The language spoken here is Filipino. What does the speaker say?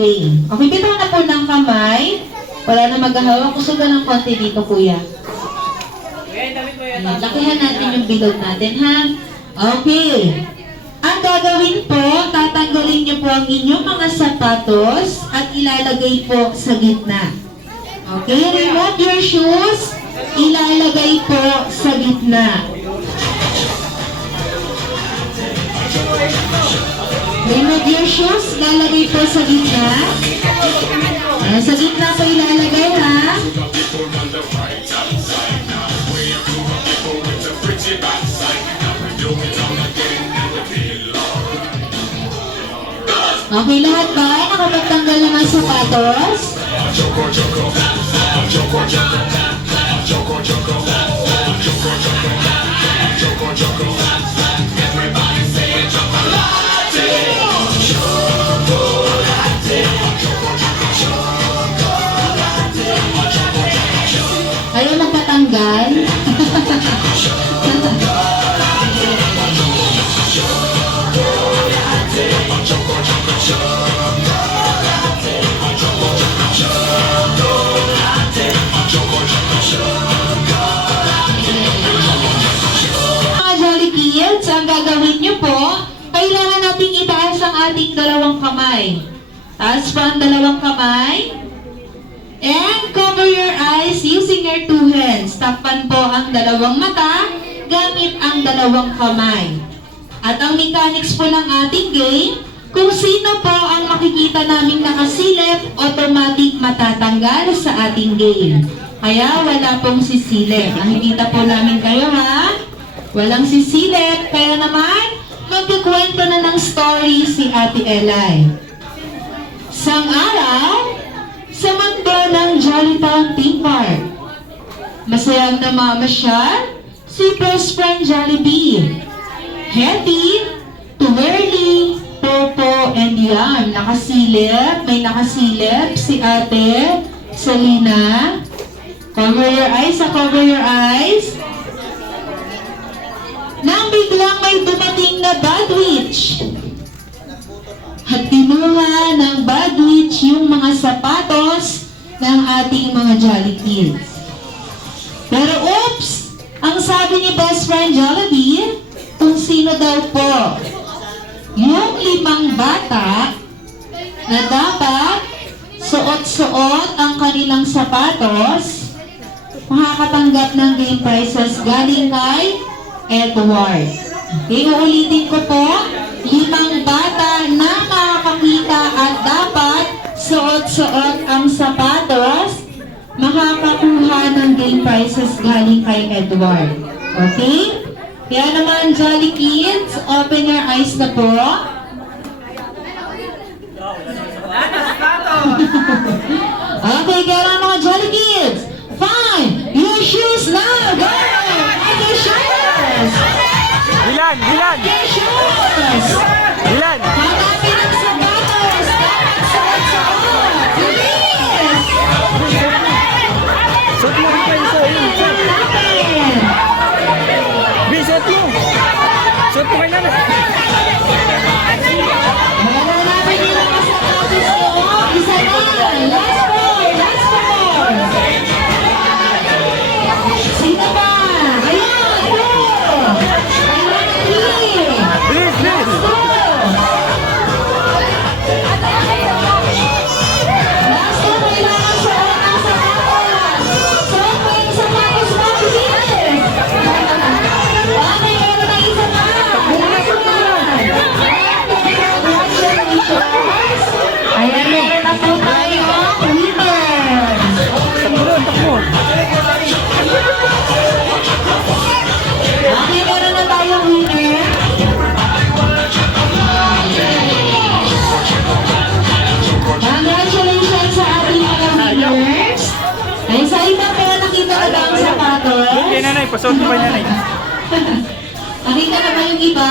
game. Okay, bitaw na po ng kamay. Wala na maghahawak. Kusugan ng konti dito, kuya. Ayan, lakihan natin yung bilog natin, ha? Okay. Ang gagawin po, tatanggalin niyo po ang inyong mga sapatos at ilalagay po sa gitna. Okay, remove your shoes. Ilalagay po sa gitna. Remove your shoes. Ilalagay po sa gitna. Ayan, sa gitna po ilalagay, ha? Okay, lahat ba? Nakapagtanggal na ng sapatos? Ayaw magpatanggal? Ang gagawin nyo po, kailangan nating itaas ang ating dalawang kamay. Taas pa ang dalawang kamay. And cover your eyes using your two hands. Takpan po ang dalawang mata gamit ang dalawang kamay. At ang mechanics po ng ating game, kung sino po ang makikita naming nakasilip, automatic matatanggal sa ating game. Kaya wala pong sisilip. Nakikita po namin kayo, ha? Walang sisilip, kaya naman magkukwento na ng story si Ate Elay. Sang araw, sa mundo ng Jollytown Theme Park, masayang namamasyal si best friend Jollibee. Happy, twirly, Popo, and Yam. Nakasilip, may nakasilip si Ate Selena. Cover your eyes, cover your eyes. Nang biglang may dumating na bad witch. At kinuha ng bad witch yung mga sapatos ng ating mga Jolly Kids. Pero oops! Ang sabi ni best friend Jollibee, kung sino daw po yung 5 bata na dapat suot-suot ang kanilang sapatos, makakatanggap ng game prizes galing kay Edward. Okay, uulitin ko po, 5 bata na makakakita at dapat suot-suot ang sapatos, makakakuha ng game prizes galing kay Edward. Okay? Kaya naman, Jolly Kids, open your eyes na po. Okay, kaya naman mga Jolly Kids, find your shoes now! Go! Find your shoes! Ilan? Ilan? Your shoes! Ilan? Hanapin ang sapatos! Dapat suot-suot! Bilis! Suot mo rin kayo sa iyo. Hanapin! Bilis, suot mo. Suot mo kayo na. Hanapin niyo lang ang sapatos nyo. Isa na! Last four! Last four! Sino ba? Ayan! Ito! Ayan! Bilis, bilis. Last two! Last two! Kailangan suot ang sapatos! Suot mo yung sapatos mo! Bilis! Okay, meron na isa pa! Last one! Congratulations! Ayan, meron na po tayo winners! Takbo. Okay, meron na tayong winner. Congratulations sa ating mga winners. Ay, sa iba pero nakita na ba ang sapatos? Kaya nanay, pasuot mo ba nanay? Nakita na ba yung iba?